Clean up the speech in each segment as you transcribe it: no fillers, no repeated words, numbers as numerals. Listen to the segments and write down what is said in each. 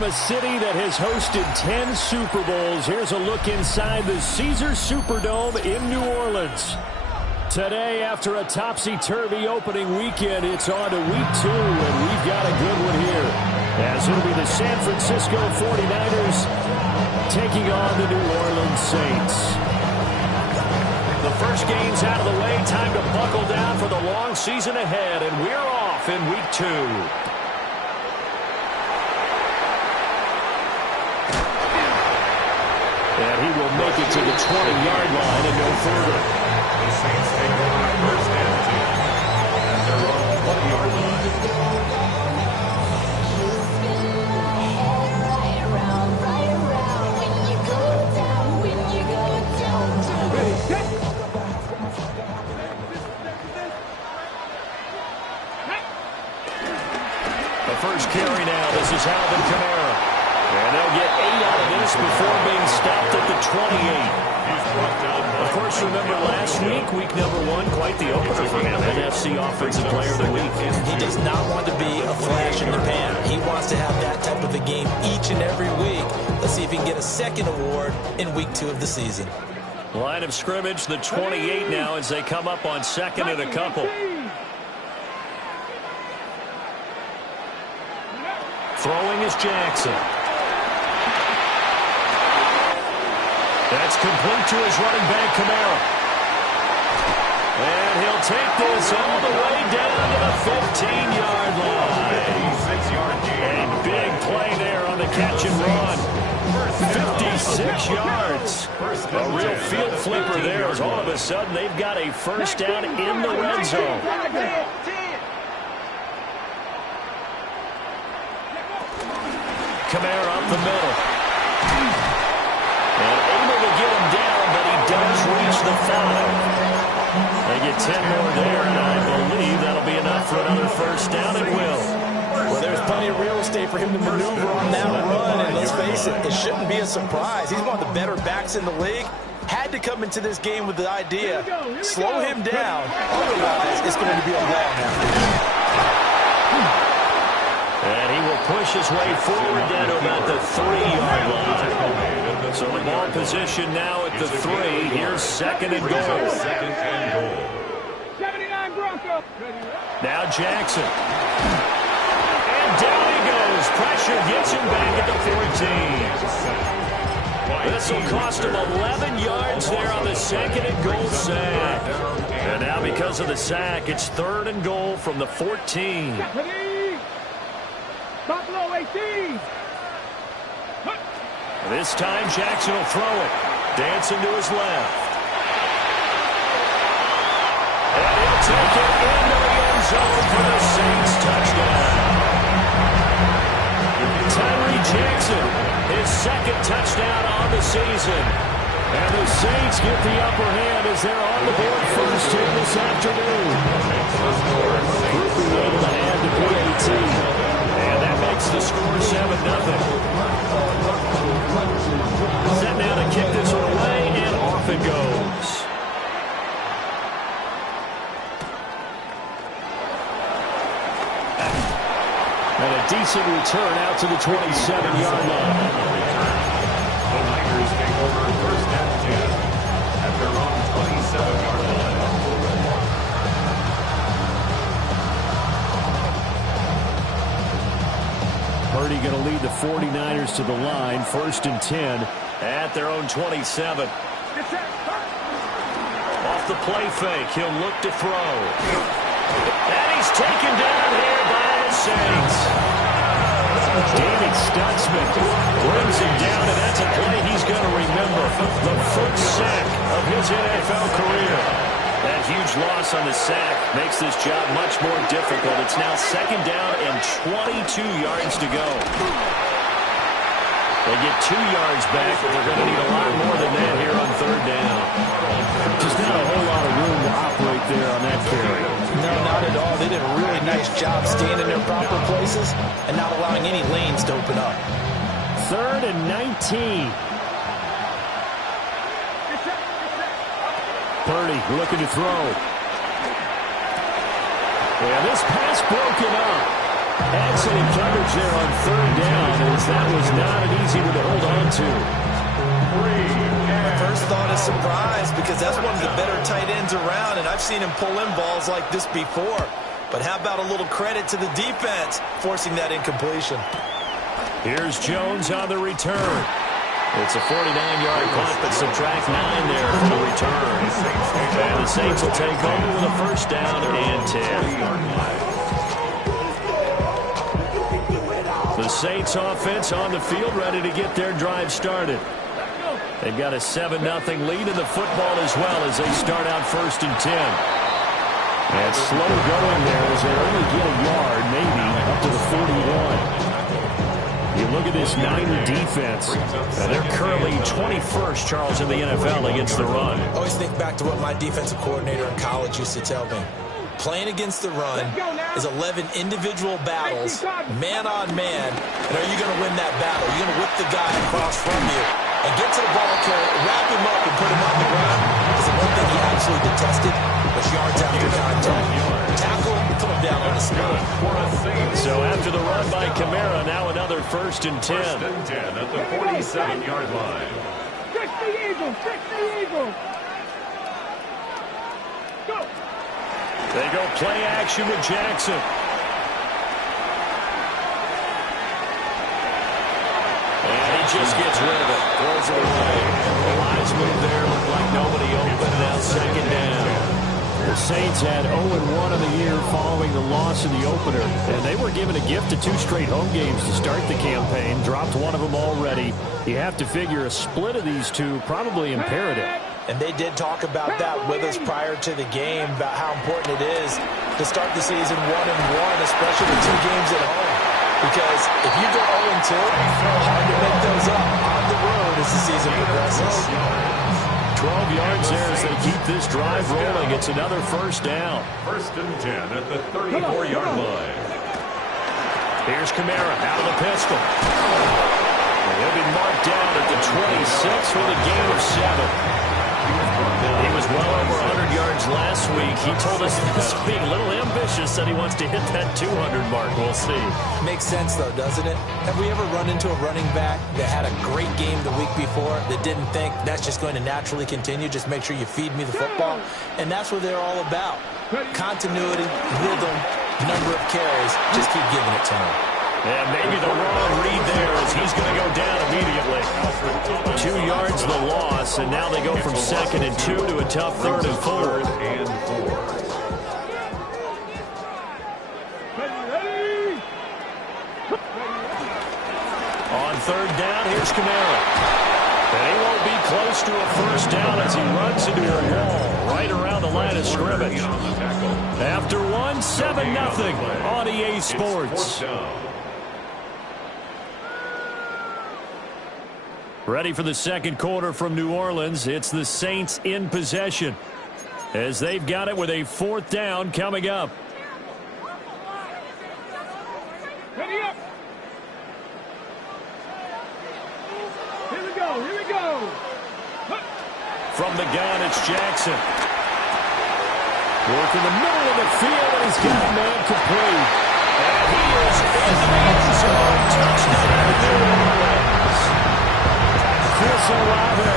From a city that has hosted 10 Super Bowls, here's a look inside the Caesars Superdome in New Orleans. Today, after a topsy-turvy opening weekend, it's on to week 2, and we've got a good one here. As it'll be the San Francisco 49ers taking on the New Orleans Saints. The first game's out of the way. Time to buckle down for the long season ahead, and we're off in week 2. And he will make it to the 20-yard line and no further. The Saints take over first and 10 at their own 20-yard line. The first carry now. This is Alvin Kamara. And they'll get 8 out of this before being stopped at the 28. Of course, remember last week, week number 1, quite the opener for him. NFC Offensive Player of the Week. He does not want to be a flash in the pan. He wants to have that type of a game each and every week. Let's see if he can get a second award in week 2 of the season. Line of scrimmage, the 28 now as they come up on second and a couple. Throwing is Jackson. That's complete to his running back, Kamara. And he'll take this all the way down to the 15-yard line. A big play there on the catch and run. 56 yards. A real field flipper there as all of a sudden they've got a first down in the red zone. Kamara up the middle. And able to get him down, but he does reach the 5. They get 10 more there, and I believe that'll be enough for another first down. It will. Well, there's plenty of real estate for him to maneuver on that run, and let's face it, it shouldn't be a surprise. He's one of the better backs in the league. Had to come into this game with the idea, slow him down, otherwise it's going to be a long afternoon. And he will push his way forward down to about the 3-yard line. So the ball position now at the 3. Here's second and goal. Now Jackson. And down he goes. Pressure gets him back at the 14. This will cost him 11 yards there on the second and goal sack. And now because of the sack, it's third and goal from the 14. Buffalo 18. This time Jackson will throw it. Dancing to his left. And he'll take it into the end zone for the Saints touchdown. Tyree Jackson, his second touchdown on the season. And the Saints get the upper hand as they're on the board first here this afternoon. Grouping able to add to PAT. And that makes the score 7-0. Set now to kick this one away, and off it goes. And a decent return out to the 27-yard line. The Niners take over first and 10 at their own 27-yard line. Purdy going to lead the 49ers to the line. First and 10 at their own 27. Off the play fake, he'll look to throw. And he's taken down here by the Saints. David Stutzman brings him down, and that's a play he's going to remember. The first sack of his NFL career. That huge loss on the sack makes this job much more difficult. It's now second down and 22 yards to go. They get 2 yards back, but they're going to need a lot more than that here on third down. Just not a whole lot of room to operate there on that carry. No, not at all. They did a really nice job staying in their proper places and not allowing any lanes to open up. Third and 19. Purdy looking to throw. And this pass broken up. Excellent coverage there on third down, as that was not an easy one to hold on to. My first thought is surprise, because that's one of the better tight ends around, and I've seen him pull in balls like this before. But how about a little credit to the defense forcing that incompletion? Here's Jones on the return. It's a 49-yard punt, but subtract 9 there for the return. And the Saints will take over with a first down and 10. The Saints offense on the field, ready to get their drive started. They've got a 7-0 lead in the football as well as they start out first and 10. And slow going there as they only get a yard, maybe, up to the 41. You look at this Niner defense. They're currently 21st, Charles, in the NFL against the run. I always think back to what my defensive coordinator in college used to tell me. Playing against the run is 11 individual battles, man on man. And are you going to win that battle? You're going to whip the guy across from you and get to the ball carrier, wrap him up, and put him on the ground. Because the one thing he absolutely detested was yards after contact. Tackle him, put him down on the spot. So after the run by Kamara, now another first and 10. First and 10 at the 47-yard line. Fix the Eagles! Fix the Eagles! Go! They go play action with Jackson. And he just gets rid of it. Throws it away. The lines move there. Looked like nobody open. Now second down. The Saints had 0-1 in the year following the loss in the opener. And they were given a gift of 2 straight home games to start the campaign. Dropped one of them already. You have to figure a split of these two probably imperative. And they did talk about that with us prior to the game, about how important it is to start the season 1-1, especially with 2 games at home. Because if you go 0-2, hard to make those up on the road as the season progresses. 12 yards there as they keep this drive rolling. It's another first down. First and 10 at the 34-yard line. Here's Kamara out of the pistol. And he'll be marked down at the 26 with a gain of 7. He was well over 100 yards last week. He told us this being a little ambitious, said he wants to hit that 200 mark. We'll see. Makes sense, though, doesn't it? Have we ever run into a running back that had a great game the week before that didn't think that's just going to naturally continue? Just make sure you feed me the football. And that's what they're all about. Continuity, rhythm, number of carries. Just keep giving it to him. And maybe the wrong read there as he's going to go down immediately. 2 yards the loss, and now they go from 2nd and 2 to a tough 3rd and 4. On 3rd down, here's Kamara. And he won't be close to a first down as he runs into a wall right around the line of scrimmage. After 1, 7-0 on EA Sports. Ready for the second quarter from New Orleans. It's the Saints in possession as they've got it with a 4th down coming up. Ready up! Here we go! Here we go! From the gun, it's Jackson. Work in the middle of the field, and he's got a man complete. And he is in the end zone. Touchdown, New Orleans. Chris Olave,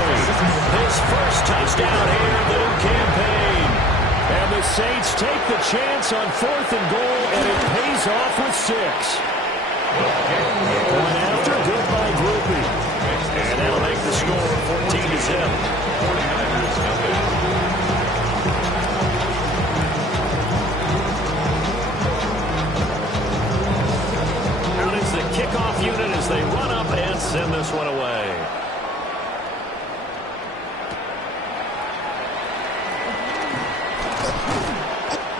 his first touchdown here in the new campaign. And the Saints take the chance on 4th and goal, and it pays off with 6. Point after, good by Groupie. And that'll make the score 14-7. 49ers nothing. Out is the kickoff unit as they run up and send this one away.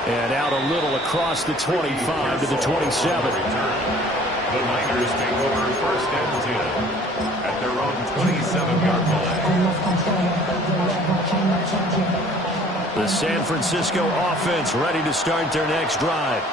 And out a little across the 25 to the 27. The Niners take over first and 10 at their own 27-yard line. The San Francisco offense ready to start their next drive.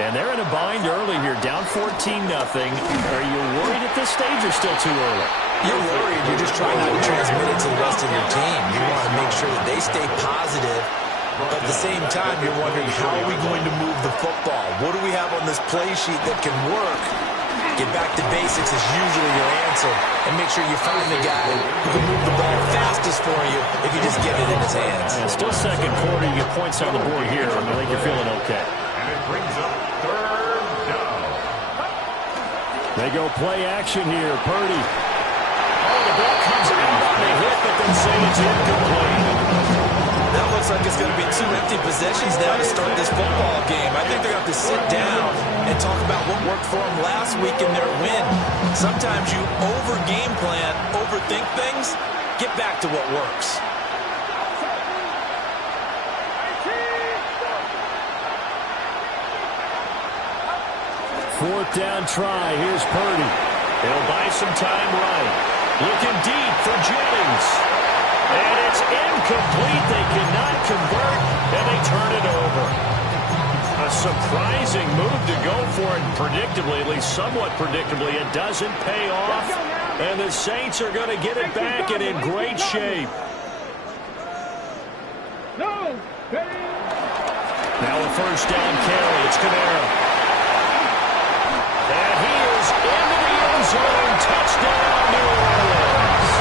And they're in a bind early here, down 14-0. Are you worried at this stage or still too early? You're worried. You're just trying not to transmit it to the rest of your team. You want to make sure that they stay positive But at the same time, you're wondering, how are we going to move the football? What do we have on this play sheet that can work? Get back to basics is usually your answer. And make sure you find the guy who can move the ball fastest for you if you just get it in his hands. Yeah, still second quarter. You get points on the board here. I think you're feeling okay. And it brings up third down. They go play action here. Purdy. Oh, the ball comes out on the hit, but then say it's incomplete. That looks like it's going to be 2 empty possessions now to start this football game. I think they're going to have to sit down and talk about what worked for them last week in their win. Sometimes you over-game plan, overthink things. Get back to what works. Fourth down try. Here's Purdy. They'll buy some time right. Looking deep for Jennings. And it's incomplete. They cannot convert, and they turn it over. A surprising move to go for it, and predictably, at least somewhat predictably, it doesn't pay off. And the Saints are going to get it back and in great shape. No. Now a first down carry. It's Kamara. And he is into the end zone. Touchdown, New Orleans.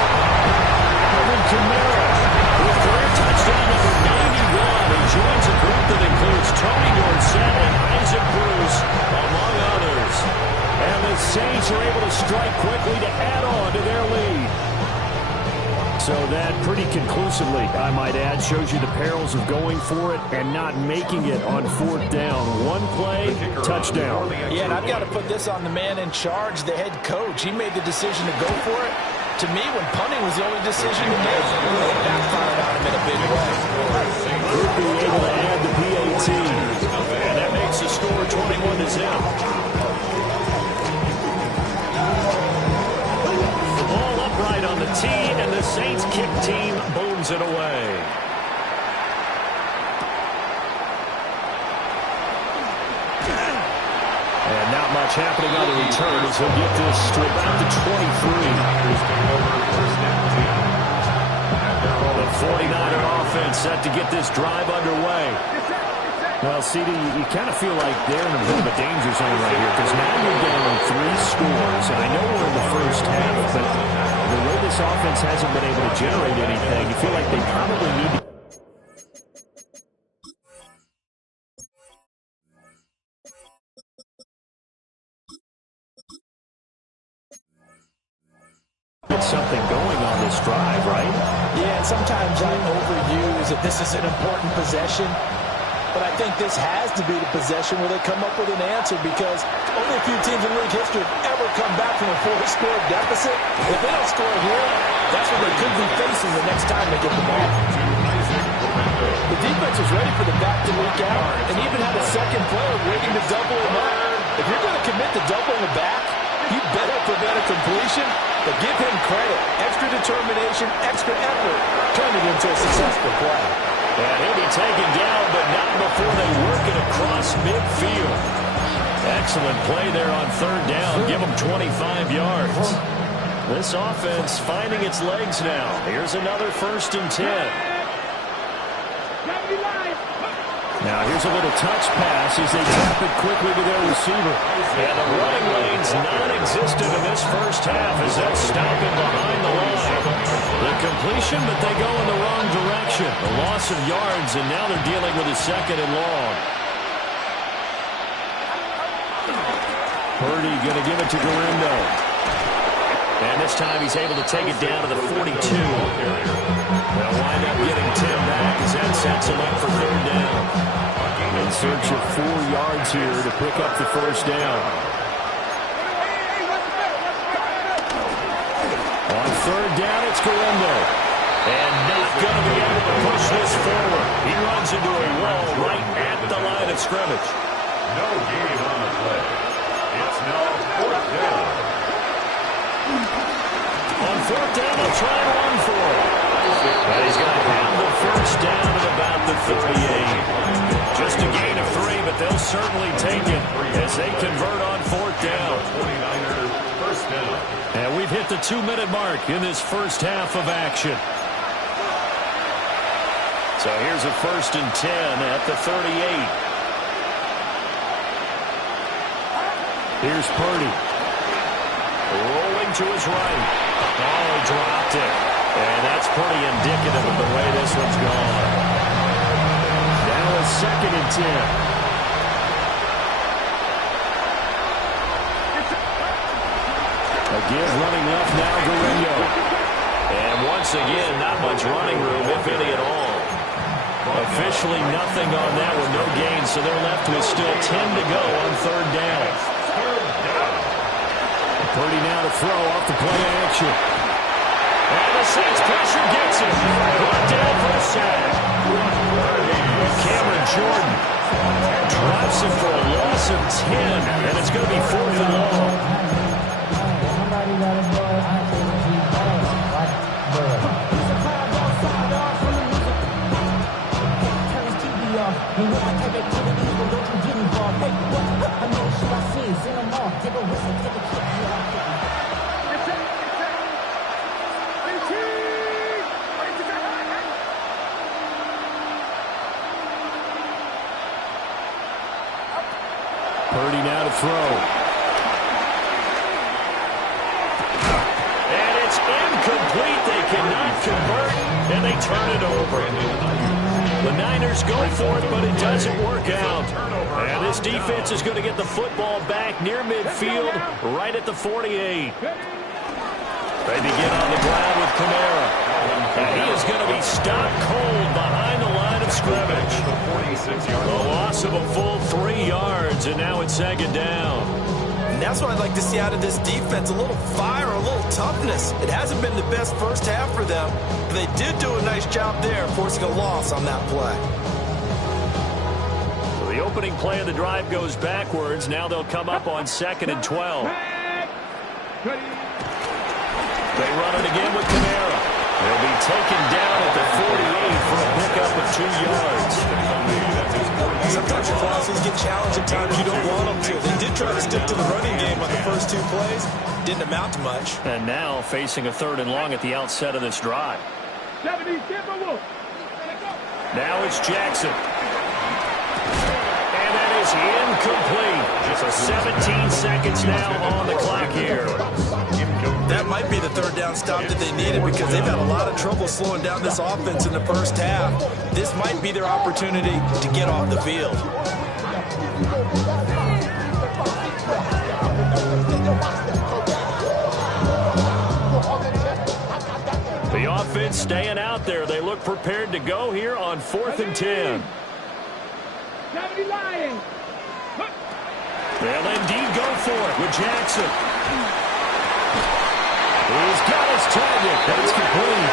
Alvin Kamara with career touchdown number 91. He joins a group that includes Tony Dorsett and Isaac Bruce, among others. And the Saints are able to strike quickly to add on to their lead. So that pretty conclusively, I might add, shows you the perils of going for it and not making it on fourth down. One play, touchdown. Yeah, and I've got to put this on the man in charge, the head coach. He made the decision to go for it. To me, when punting was the only decision to make, it backfired on him in a big way. Could be able to add the PAT. And that makes the score 21-0. Right on the tee, and the Saints kick team booms it away. And not much happening on the return as he'll get this to about the 23. The 49er offense set to get this drive underway. Well, CD, you kind of feel like they're in a bit of a danger zone right here because now you're down 3 scores, and I know we're in the first half, but the way this offense hasn't been able to generate anything, you feel like they probably need to get something going on this drive, right? Yeah, and sometimes I overuse that this is an important possession. But I think this has to be the possession where they come up with an answer because only a few teams in league history have ever come back from a 4-score deficit. If they don't score here, that's what they could be facing the next time they get the ball. The defense was ready for the back to leak out and even had a second player waiting to double him up. If you're going to commit to doubling the back, you better prevent a completion, but give him credit. Extra determination, extra effort, turned it into a successful play. And he'll be taken down, but not before they work it across midfield. Excellent play there on third down. Give them 25 yards. This offense finding its legs now. Here's another 1st and 10. Now here's a little touch pass as they tap it quickly to their receiver. And the running lane's non-existent in this first half as they'll stop him behind the line. The completion, but they go in the wrong direction. A loss of yards, and now they're dealing with a 2nd and long. Purdy going to give it to Garindo. And this time he's able to take it down to the 42. They'll wind up getting 10 back as that sets him up for third down. In search of 4 yards here to pick up the first down. On third down, it's Garindo. And not going to be able to push this forward. He runs into a wall right at the line of scrimmage. No gain on the play. It's now 4th down. On 4th down, they'll try and run for it. But he's going to have the first down at about the 38. Just a gain of 3, but they'll certainly take it as they convert on 4th down. 49ers first down. And we've hit the 2-minute mark in this first half of action. So here's a 1st and 10 at the 38. Here's Purdy. Rolling to his right. Oh, dropped it. And that's pretty indicative of the way this one's gone. Now a 2nd and 10. A give running left now, Guerrero. And once again, not much running room, if any at all. Officially nothing on that one, no gain, so they're left with still 10 to go on 3rd down. Purdy now to throw off the play action. And the Saints pressure gets him. Brought down for a sack. Cameron Jordan drops him for a loss of 10, and it's going to be 4th and long. Purdy now to throw. And it's incomplete. They cannot convert, and they turn it over. The Niners go for it, but it doesn't work out. And this defense is going to get the football back near midfield, right at the 48. They begin on the ground with Kamara. And he is going to be stopped cold behind the line of scrimmage. A loss of a full 3 yards, and now it's 2nd down. And that's what I'd like to see out of this defense, a little fire, a little toughness. It hasn't been the best first half for them, but they did do a nice job there, forcing a loss on that play. So the opening play of the drive goes backwards. Now they'll come up on 2nd and 12. They run it again with Kamara. They'll be taken down at the 48 for a pickup of 2 yards. Sometimes your philosophies get challenged at times you don't want them to. They did try to stick to the running game on the first 2 plays. Didn't amount to much. And now facing a 3rd and long at the outset of this drive. Now it's Jackson. And that is incomplete. So 17 seconds now on the clock here. That might be the 3rd down stop that they needed because they've had a lot of trouble slowing down this offense in the first half. This might be their opportunity to get off the field. The offense staying out there. They look prepared to go here on 4th and 10. They'll indeed go for it with Jackson. He's got his target. That's complete.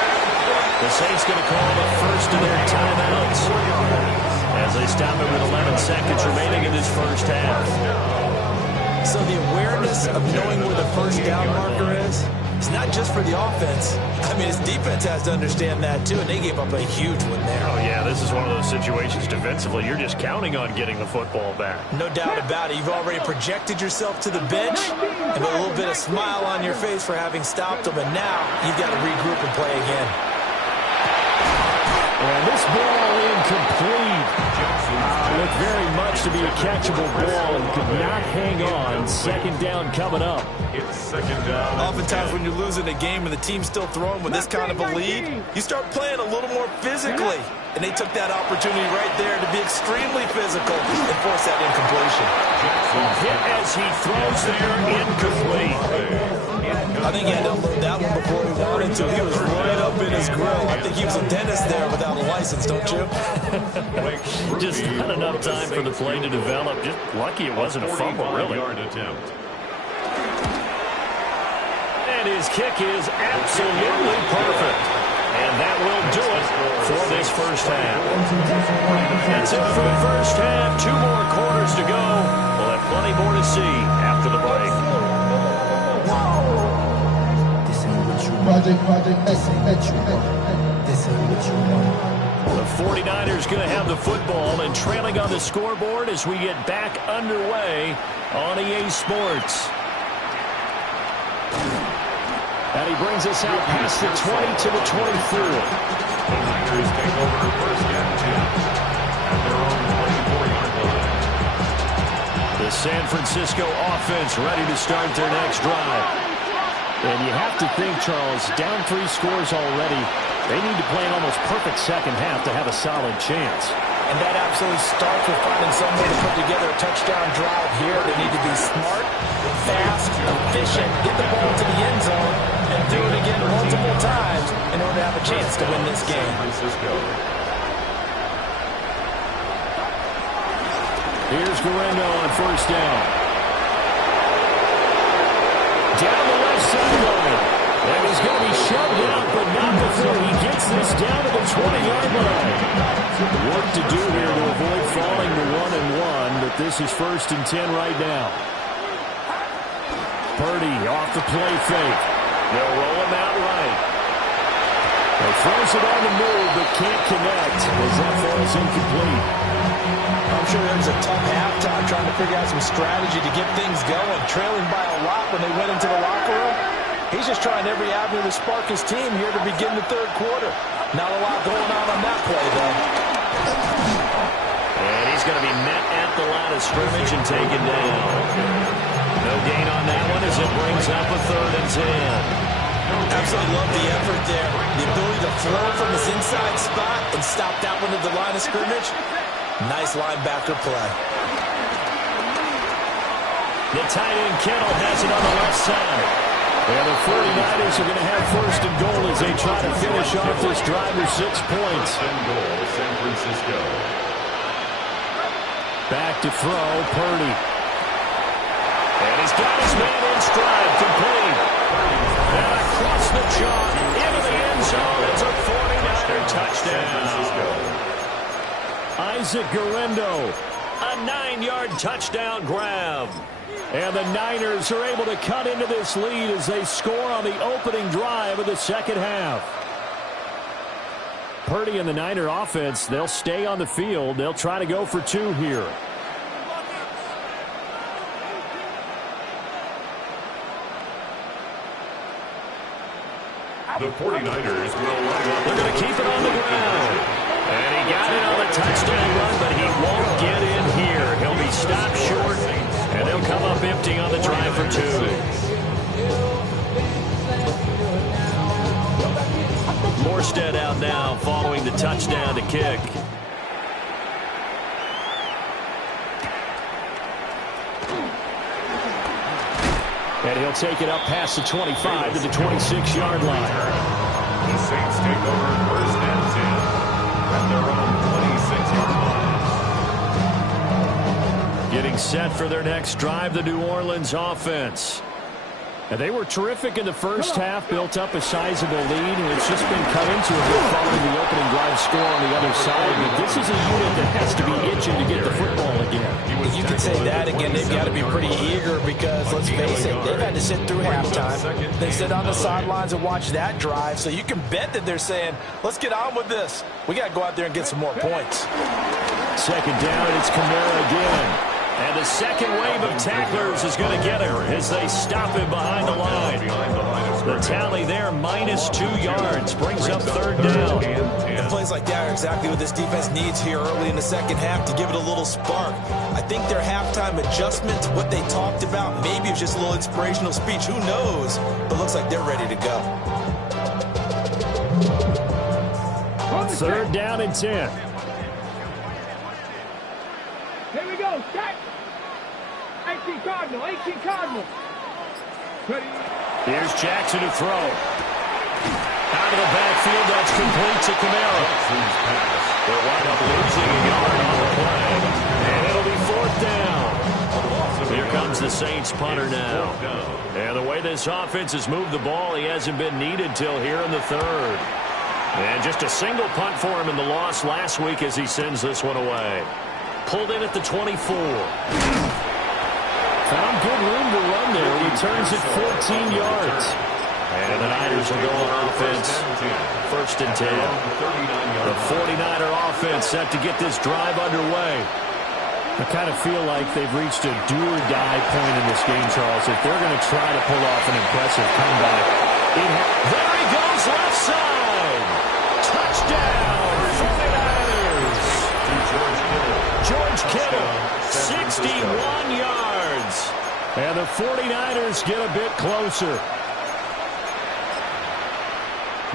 The Saints going to call the first of their timeouts as they stop it with 11 seconds remaining in this first half. So the awareness of knowing where the first down marker is, it's not just for the offense. I mean, his defense has to understand that, too, and they gave up a huge one there. Oh, yeah, this is one of those situations defensively. You're just counting on getting the football back. No doubt about it. You've already projected yourself to the bench and a little bit of smile on your face for having stopped them, and now you've got to regroup and play again. And this ball incomplete. Looked very much to be a catchable ball and could not hang on. 2nd down coming up. It's 2nd down. Oftentimes when you're losing a game and the team's still throwing with this kind of a lead, you start playing a little more physically. And they took that opportunity right there to be extremely physical and force that incompletion. Hit as he throws there, incomplete. I think he had to load that one before he wanted to. He was right up in his grill. I think he was a dentist there without a license, don't you? Just not enough time for the play to develop. Just lucky it wasn't a fumble, really. Attempt. And his kick is absolutely perfect. And that will do it for this first half. That's it for the first half. 2 more quarters to go. We'll have plenty more to see after the break. The 49ers going to have the football and trailing on the scoreboard as we get back underway on EA Sports. And he brings us out past the 20 to the 24. The Niners take over first and 10 at their own 24-yard line. The San Francisco offense ready to start their next drive. And you have to think, Charles, down 3 scores already, they need to play an almost perfect second half to have a solid chance. And that absolutely starts with finding some way to put together a touchdown drive here. They need to be smart, fast, efficient, get the ball to the end zone, and do it again multiple times in order to have a chance to win this game. Here's Guerrero on first down. Down the left sideline. And he's going to be shoved out, but not before he gets this down to the 20-yard line. Work to do here to avoid falling to 1-1, but this is first and 10 right now. Purdy off the play fake. They'll roll him out right. He throws it on the move, but can't connect as that falls incomplete. I'm sure there was a tough halftime trying to figure out some strategy to get things going, trailing by a lot when they went into the locker room. He's just trying every avenue to spark his team here to begin the third quarter. Not a lot going on that play, though. And he's going to be met at the line of scrimmage and taken down. No gain on that one as it brings up a 3rd and 10. Absolutely love the effort there. The ability to flow from his inside spot and stop that one at the line of scrimmage. Nice linebacker play. The tight end Kittle has it on the left side. And the 49ers are going to have first and goal as they try to finish off this drive with 6 points. First and goal, San Francisco. Back to throw, Purdy. And he's got his man in stride, complete. And across the chalk, into the end zone. It's a 49er touchdown. Isaac Guerrero, a 9-yard touchdown grab. And the Niners are able to cut into this lead as they score on the opening drive of the second half. Purdy and the Niner offense, they'll stay on the field. They'll try to go for 2 here. The 49ers will line up. They're going to keep it on the ground. And he got it on the touchdown run, but he won't get in here. He'll be stopped short, and they'll come up empty on the drive for 2. Morstead out now following the touchdown to kick. And he'll take it up past the 25 to the 26-yard line. The Saints take over first and 10 at their own 26-yard line. Getting set for their next drive, the New Orleans offense. And they were terrific in the first half, built up a sizable lead, and it's just been cut into a bit following the opening drive score on the other side. But this is a unit that has to be itching to get the football again. You can say that again. They've got to be pretty eager because, let's face it, they've had to sit through halftime. They sit on the sidelines and watch that drive. So you can bet that they're saying, let's get on with this. We got to go out there and get some more points. Second down, it's Kamara again. And the second wave of tacklers is going to get her as they stop him behind the line. The tally there, -2 yards, brings up third down. And plays like that are exactly what this defense needs here early in the second half to give it a little spark. I think their halftime adjustment, what they talked about, maybe it was just a little inspirational speech. Who knows? But looks like they're ready to go. Third down and 10. Here we go, set. 18 Cardinal, 18 Cardinal. Ready. Here's Jackson to throw. Out of the backfield, that's complete to Kamara. They'll wind up losing a yard on the play. And it'll be fourth down. Here comes the Saints punter now. And the way this offense has moved the ball, he hasn't been needed till here in the third. And just a single punt for him in the loss last week as he sends this one away. Pulled in at the 24. Found good room to run there. Returns it 14 yards. And the Niners will go on offense. First and 10. The 49er offense set to get this drive underway. I kind of feel like they've reached a do-or-die point in this game, Charles. If they're going to try to pull off an impressive comeback, There he goes left side. Touchdown, 49ers. George Kittle, 61 yards. And the 49ers get a bit closer.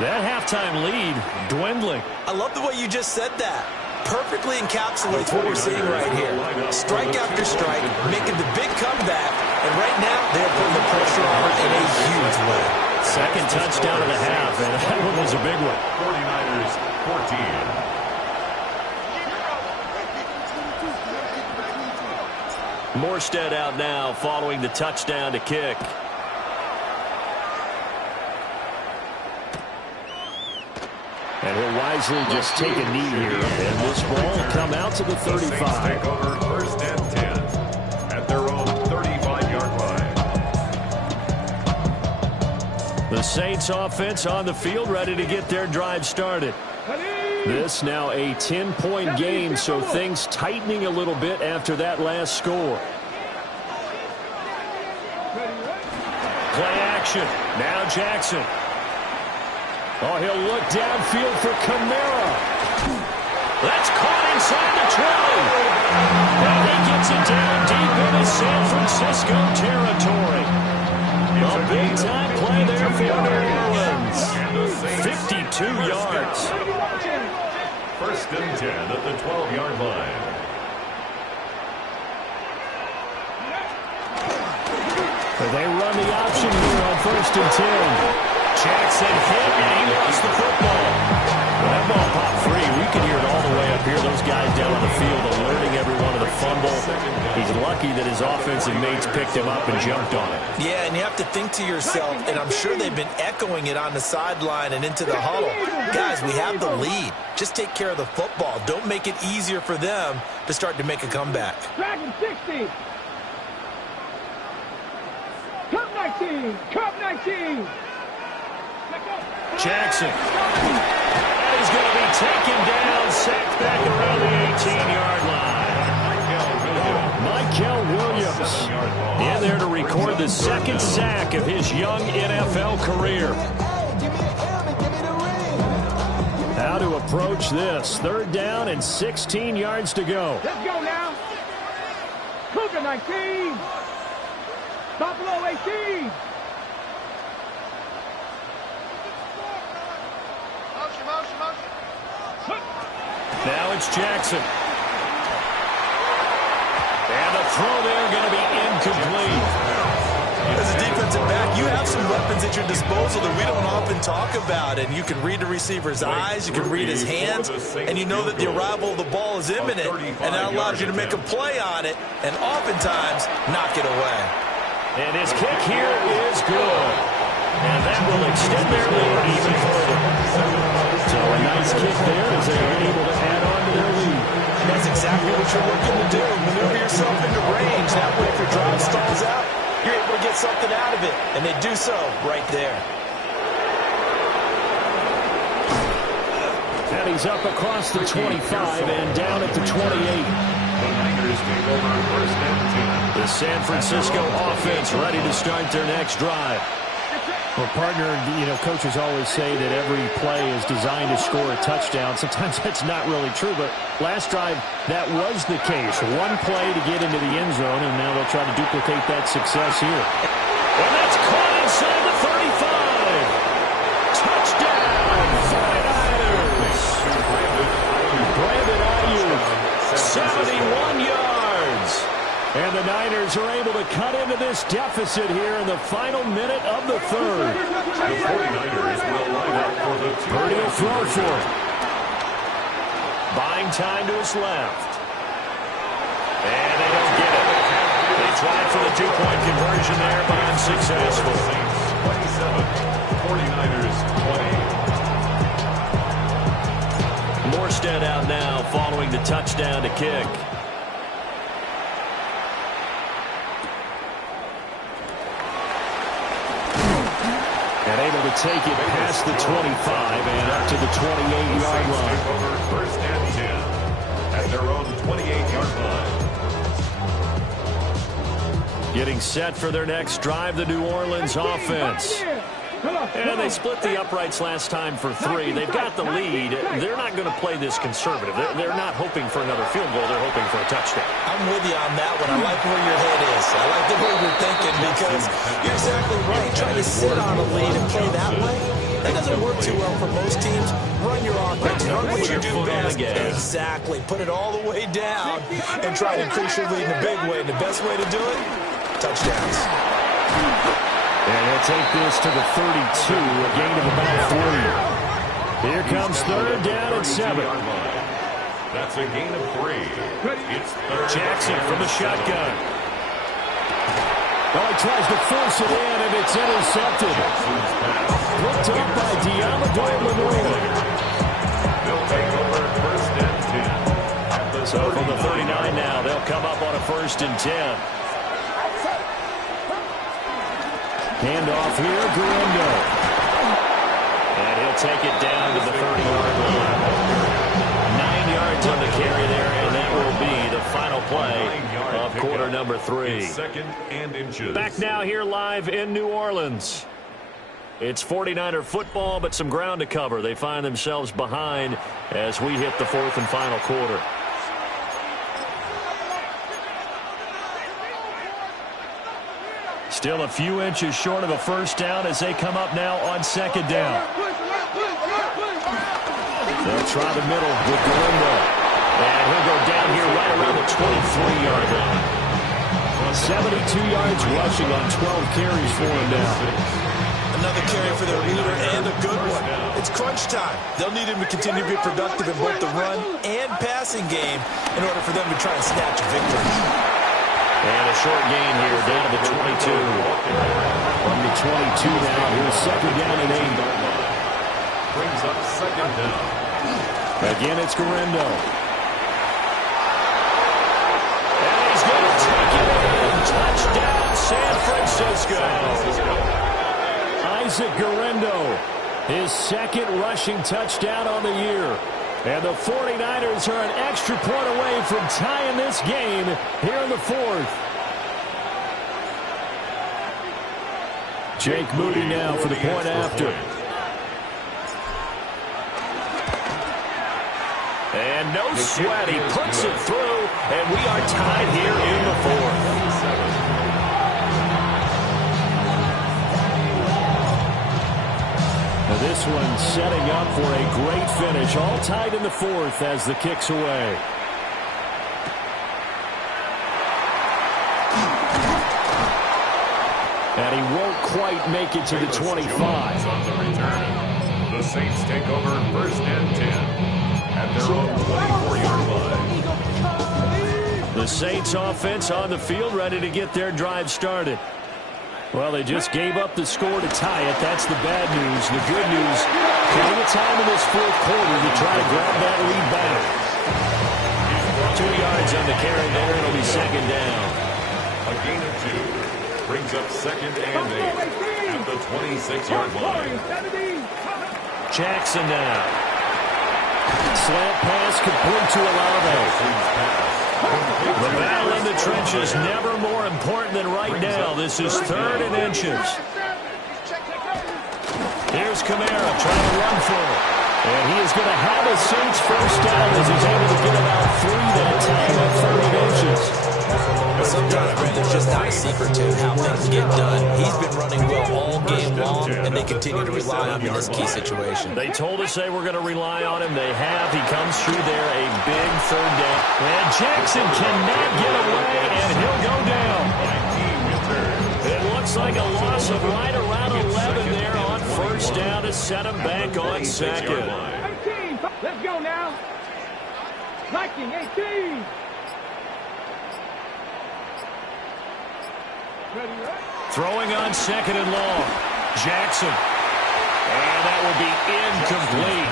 That halftime lead dwindling. I love the way you just said that. Perfectly encapsulates what we're seeing right here. Strike after strike, making the big comeback, and right now they're putting the pressure on in a huge way. Second touchdown of the half, and that one was a big one. 49ers 14. Morstead out now following the touchdown to kick. And he'll wisely just take a knee here. And this ball will come out to the 35. The Saints take over first and 10 at their own 35-yard line. The Saints offense on the field ready to get their drive started. This now a 10-point game, so things tightening a little bit after that last score. Play action. Now Jackson. Oh, he'll look downfield for Kamara. That's caught inside the 20. And he gets it down deep into San Francisco territory. A big-time play there for New Orleans. 52 yards. First and 10 at the 12-yard line. They run the option here on first and 10. Jackson hit, and he lost the football. When that ball popped free, we could hear it all the way up here. Those guys down on the field alerting everyone of the fumble. He's lucky that his offensive mates picked him up and jumped on it. Yeah, and you have to think to yourself, and I'm sure they've been echoing it on the sideline and into the huddle. Guys, we have the lead. Just take care of the football. Don't make it easier for them to start to make a comeback. Dragon 60. Cup 19. Cup 19. Jackson. And he's going to be taken down, sacked back around the 18-yard line. Mykel Williams in there to record the second sack of his young NFL career. How to approach this. Third down and 16 yards to go. Let's go now. Cougar 19. Buffalo 18. Now it's Jackson. And the throw there going to be incomplete. As a defensive back, you have some weapons at your disposal that we don't often talk about. And you can read the receiver's eyes, you can read his hands, and you know that the arrival of the ball is imminent, and that allows you to make a play on it and oftentimes knock it away. And his kick here is good. And that will extend their lead even further. So a nice kick there as they are able to add on to their lead. That's exactly what you're looking to do. Maneuver yourself into range. That way, if your drive stalls out, you're able to get something out of it. And they do so right there. And he's up across the 25 and down at the 28. The Niners take over first and 10. The San Francisco offense ready to start their next drive. Well, partner, coaches always say that every play is designed to score a touchdown. Sometimes that's not really true, but last drive, that was the case. One play to get into the end zone, and now they'll try to duplicate that success here. And that's caught inside the 35. Touchdown, 49ers. Brandon Ayuk, 71 yards. And the Niners are able to cut into this deficit here in the final minute of the third. The 49ers will line up for the Purdy will throw for it. Buying time to his left. And they don't get it. They tried for the two-point conversion there, but unsuccessful. 27, 49ers 20. Morstead out now following the touchdown to kick. And able to take it past the 25 and up to the 28-yard line. Take over first and 10 at their own 28-yard line. Getting set for their next drive, the New Orleans offense. And they split the uprights last time for 3. They've got the lead. They're not going to play this conservative. They're not hoping for another field goal. They're hoping for a touchdown. I'm with you on that one. I like where your head is. I like the way you're thinking because you're exactly right. Trying to sit on a lead and play that way, that doesn't work too well for most teams. Run your offense. Run what you do best. Exactly. Put it all the way down and try to increase your lead in a big way. And the best way to do it, touchdowns. And he'll take this to the 32, a gain of about 40. Here comes third down and 7. That's a gain of 3. It's third. Jackson from the shotgun. Well, he tries to force it in, and it's intercepted. Picked up by Diamador Lenoir. They'll take over first and 10. So from the 39 now, they'll come up on a first and 10. Handoff here, Guerendo. And he'll take it down to the 30-yard line. 9 yards on the carry there, and that will be the final play of quarter number 3. Second and inches. Back now here live in New Orleans. It's 49er football, but some ground to cover. They find themselves behind as we hit the fourth and final quarter. Still a few inches short of a first down as they come up now on second down. They'll try the middle with Guerendo. And he'll go down here right around the 23-yard line. 72 yards rushing on 12 carries for him now. Another carry for their leader and a good one. It's crunch time. They'll need him to continue to be productive in both the run and passing game in order for them to try and snatch a victory. And a short gain here down to the 22. From the 22 now, here's second down and 8. Brings up second down. Again, it's Guerendo. And he's going to take it in. Touchdown, San Francisco. Isaac Guerendo, his second rushing touchdown on the year. And the 49ers are an extra point away from tying this game here in the fourth. Jake Moody now for the point after. And no sweat, he puts it through, and we are tied here in the fourth. Now this one setting up for a great finish, all tied in the fourth as the kick's away. And he won't quite make it to the 25. On the return. The Saints take over first and 10 at their own 24-yard line. The Saints offense on the field, ready to get their drive started. Well, they just gave up the score to tie it. That's the bad news. The good news, plenty of time in this fourth quarter to try to grab that lead back. 2 yards on the carry there. It'll be second down. A gain of 2 brings up second and 8 at the 26-yard line. Jackson now. Slant pass complete to Olave. The battle in the trenches, never more important than right now. This is third and inches. Here's Kamara trying to run for it. And he is going to have a Saints first down as he's able to get about 3 that time at 30 inches. Sometimes, Brandon, it's just not a secret to how things get done. He's been running well all game long, and they continue to rely on him in this key situation. They told us they were going to rely on him. They have. He comes through there, a big third down. And Jackson cannot get away, and he'll go down. It looks like a loss of right around 11 there on first down to set him back on second. 18. Let's go now. Viking 18. Throwing on second and long. Jackson. And that will be incomplete.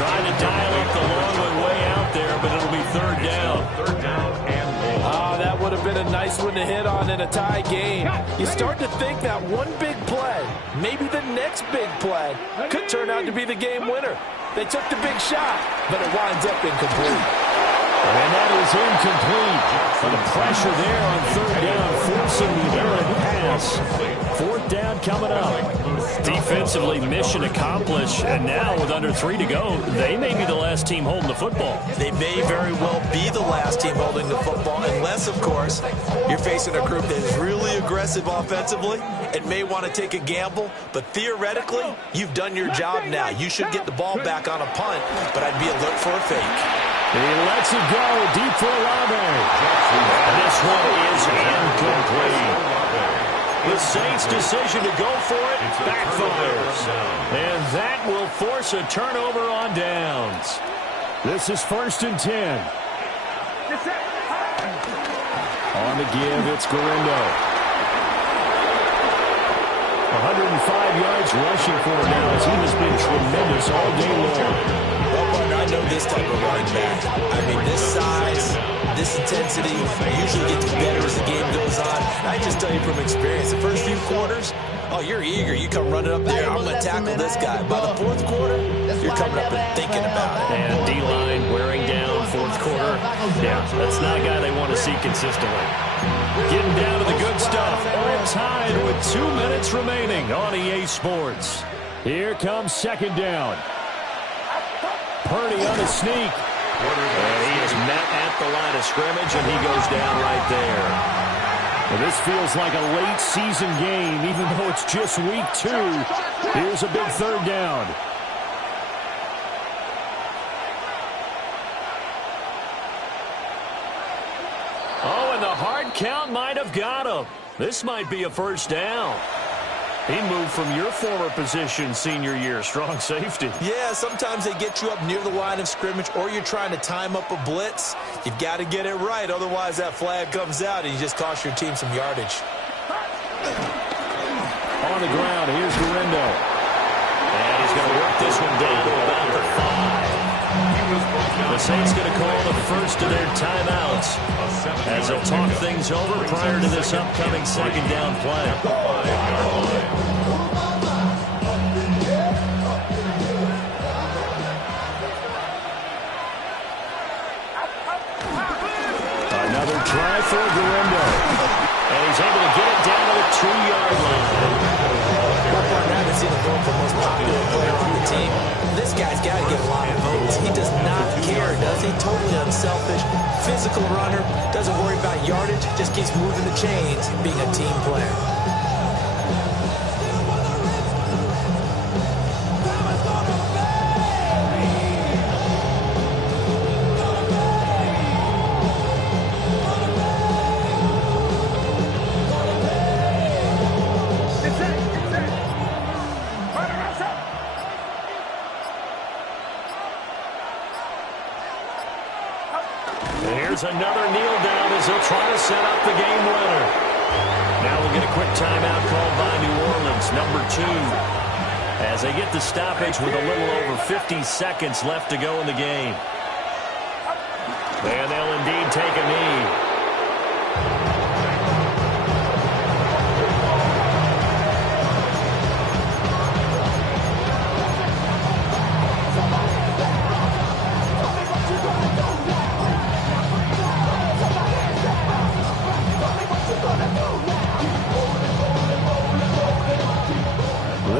Trying to dial up the long one way out there, but it'll be third down. Third down and 4. That would have been a nice one to hit on in a tie game. You start to think that one big play, maybe the next big play, could turn out to be the game winner. They took the big shot, but it winds up incomplete. And that is incomplete. For the pressure there on third down, forcing the errant pass. Fourth down coming up. Defensively, mission accomplished. And now with under 3 to go, they may be the last team holding the football. They may very well be the last team holding the football, unless, of course, you're facing a group that is really aggressive offensively and may want to take a gamble. But theoretically, you've done your job now. You should get the ball back on a punt, but I'd be alert for a fake. He lets it go deep for Olave. And this one is incomplete. The Saints' decision to go for it backfires. And that will force a turnover on downs. This is 1st and 10. On the give, it's Garindo. 105 yards rushing for him now as he has been tremendous all day long. Well, partner, I know this type of running back. I mean, this size, this intensity usually gets better as the game goes on. I just tell you from experience, the first few quarters, oh, you're eager. You come running up there, I'm going to tackle this guy. By the fourth quarter, you're coming up and thinking about it. And D-line wearing down fourth quarter. Yeah, that's not a guy they want to see consistently. Getting down to the good stuff. All tied with 2 minutes remaining on EA Sports. Here comes second down. Purdy on a sneak. And he is met at the line of scrimmage, and he goes down right there. Well, this feels like a late season game, even though it's just week 2. Here's a big third down. Oh, and the hard count might have got him. This might be a first down. He moved from your former position senior year, strong safety. Yeah, sometimes they get you up near the line of scrimmage, or you're trying to time up a blitz. You've got to get it right, otherwise that flag comes out and you just cost your team some yardage. On the ground, here's Garindo. And he's going to work this one down to about the 5. The Saints going to call the first of their timeouts as they'll talk things over prior to this upcoming second down play. Another try for Garindo. And he's able to get it down to the 2-yard line. I haven't seen a vote for most popular player on the team. This guy's got to get a lot of votes. He does not care, does he? Totally unselfish, physical runner, doesn't worry about yardage, just keeps moving the chains, being a team player. Another kneel down as they'll try to set up the game winner. Now we'll get a quick timeout called by New Orleans, number 2. As they get the stoppage with a little over 50 seconds left to go in the game. And they'll indeed take a knee.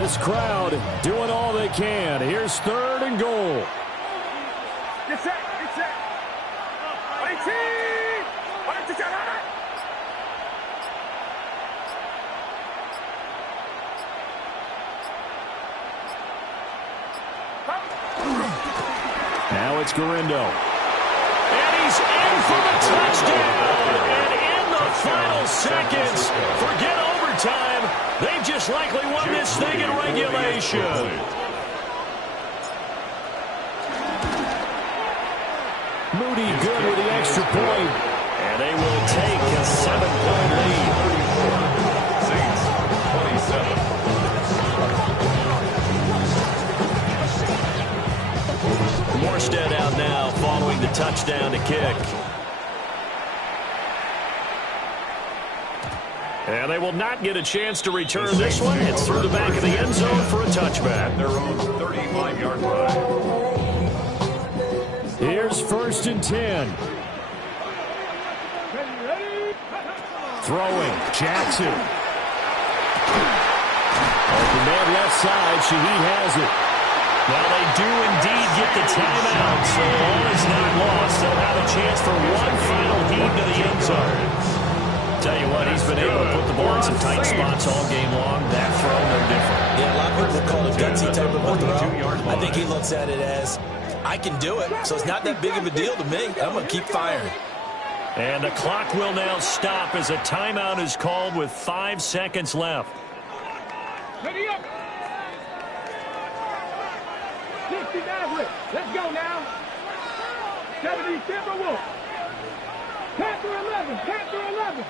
This crowd doing all they can. Here's 3rd and goal. Get set, get set. 18! Now it's Garindo. And he's in for the touchdown. And in the final seconds, forget overtime. They've just likely won this thing in regulation. Moody good with the extra point. And they will take a 7-point lead. Saints, 27. Morstead out now following the touchdown to kick. And they will not get a chance to return this one. It's through the back of the end zone for a touchback. Their own 35-yard line. Here's 1st and 10. Throwing, Jackson. Open man left side, Shaheed has it. Now they do indeed get the timeout, so the ball is not lost. They'll have a chance for one final heave to the end zone. Tell you what, he's been able to put the ball in some tight spots all game long. That throw, no different. Yeah, a lot of people call it a gutsy type of a throw. I think he looks at it as, I can do it, so it's not that big of a deal to me. I'm going to keep firing. And the clock will now stop as a timeout is called with 5 seconds left. Ready up. 69 with. Let's go now. 70 Timberwolves. Panther 11. Panther 11.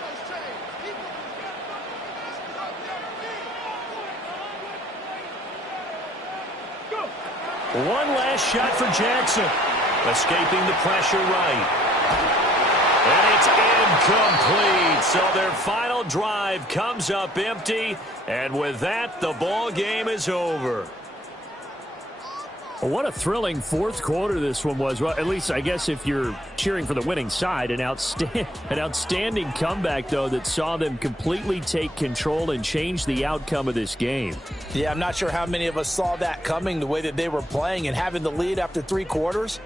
Go. One last shot for Jackson. Escaping the pressure right. And it's incomplete. So their final drive comes up empty. And with that, the ball game is over. What a thrilling fourth quarter this one was. Well, at least I guess if you're cheering for the winning side, an outstanding comeback, though, that saw them completely take control and change the outcome of this game. Yeah, I'm not sure how many of us saw that coming, the way that they were playing and having the lead after 3 quarters.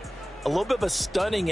A little bit of a stunning